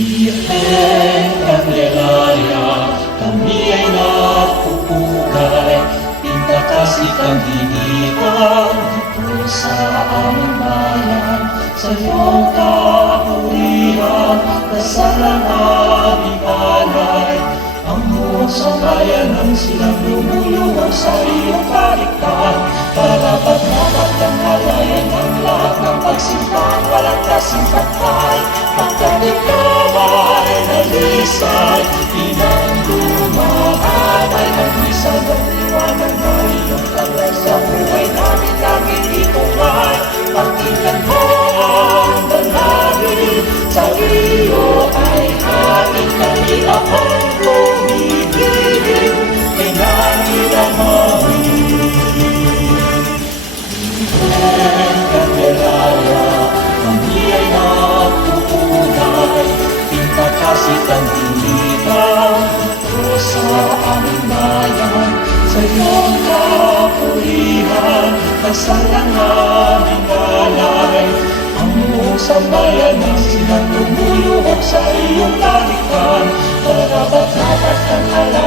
Virgen Candelaria, kami ay napupugay, pintakasik ang hinipan dito sa aming bayan. Sa iyong kapurihan, dasalan aming alay, ang buong sambayan ng silang lumulungan sa iyong kaligtahan. Karapat-dapat ang halayan ng lahat ng pagsimpang walang kasimpatay, pagkat ikaw ay nalisay, inang lumahabay ng isa ng liwanag na iyong kalay sa buhay namin laging itungay. Pakinggan mo ang dalangin, sa iyo ay ating kalilaman kumigilin, pinangilaman. Virgen Candelaria, kami ay napupugay, pintakasik ang hinipan dito sa aming bayan. Sa iyong kapurihan, dasalan aming alay, ang buong sambayan ng silang lumuluhog sa iyong kaligtahan. Karapat-dapat ang alay